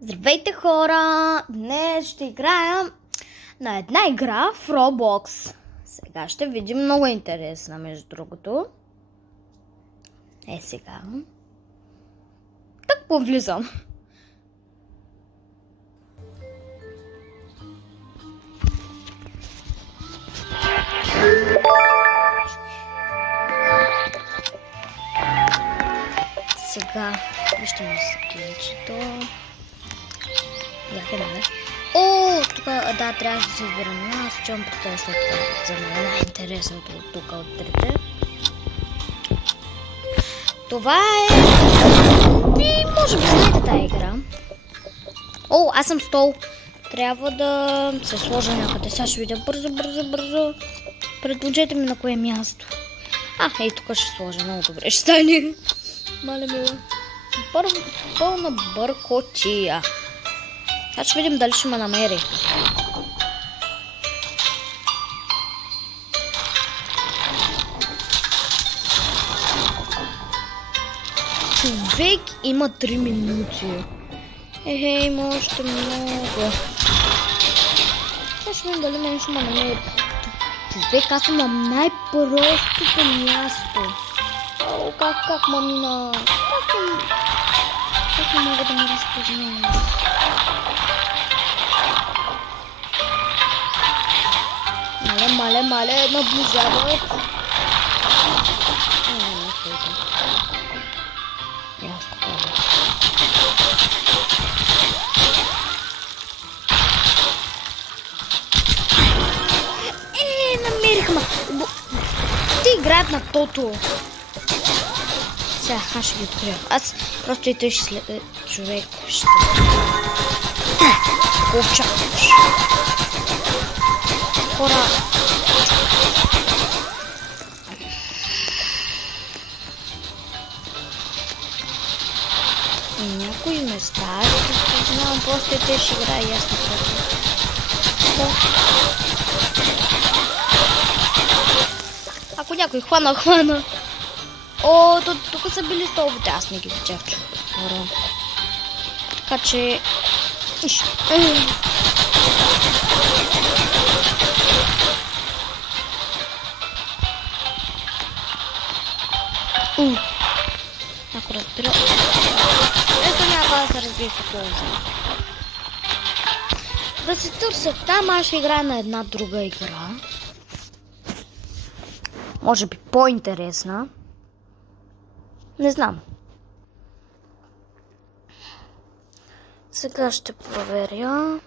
Здравейте хора! Днес ще играем на една игра в Roblox. Сега ще видим много интересна, между другото. Сега. Так повлизам. Сега вижте ми скинчето. О, тук, да, трябва да се избирам. Аз чувам представя, защото за мен е най-интересното от тук от трите. Това е... И може би знаете тази игра. О, аз съм стол. Трябва да се сложа някъде. Сега ще видя бързо. Предложете ми на кое място. Ей, тук ще сложа. Много добре ще стане. Мале мила. Пълна бъркотия. Сега ще видим дали ще ме намери. Човек има 3 минути. Има още много. Сега ще видим дали мен ще ме намери. Човек, аз съм на най-простото място. О, как мамина? Как не мога да ме разпознаят? Мале, наближават. Намерих ма. Те играят на тото. Сега, аз ще ги открия. Аз просто и той ще след човек. Ще... Очакваш. Хора. Някои места, защото знам, просто и той ще играе ясно. Ако някой хвана. О, тук са били столовете, аз не ги видях. Така че... Ако разбира... Ето няма да се разбира какво да се търся там, аз ще играя на една друга игра. Може би по-интересна. Не знам. Сега ще проверя.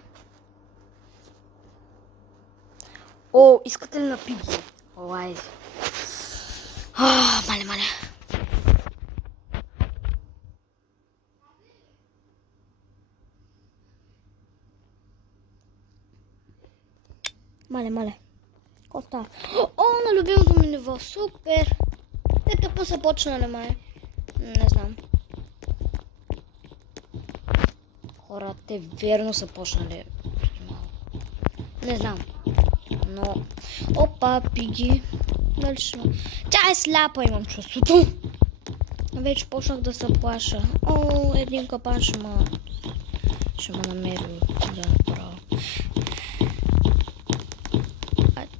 О, искате ли на пиги? Айде. Мале. Мале. Какво става? О, на любимото ми ниво. Супер. Те тъпо са почнали, май. Не знам. Хора, те верно са почнали. Не знам. Но... Опа, пиги. Дали ще... Тя е сляпа, имам чувството. Вече почнах да се плаша. О, един капан ще ме намери. Да, право.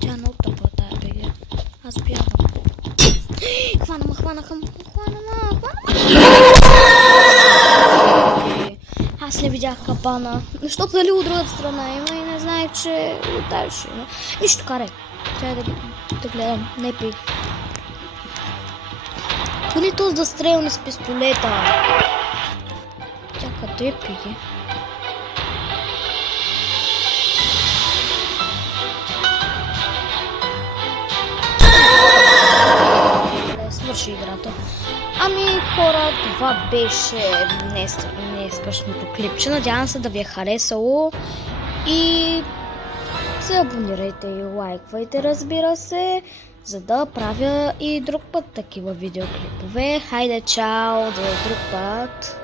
Тя много тъпа тая пиги. Аз бягам. Хвана ма. Аз не видях капана, защото дали от другата страна има и не знаех, че летаеше. Нищо, карай. Трябва да гледам. Не пи. Поне този да стрелни с пистолета. Тя къде пиги? Свърши играта. Хора, това беше днескашното клипче. Надявам се да ви е харесало и се абонирайте и лайквайте, разбира се, за да правя и друг път такива видеоклипове. Хайде, чао, до друг път!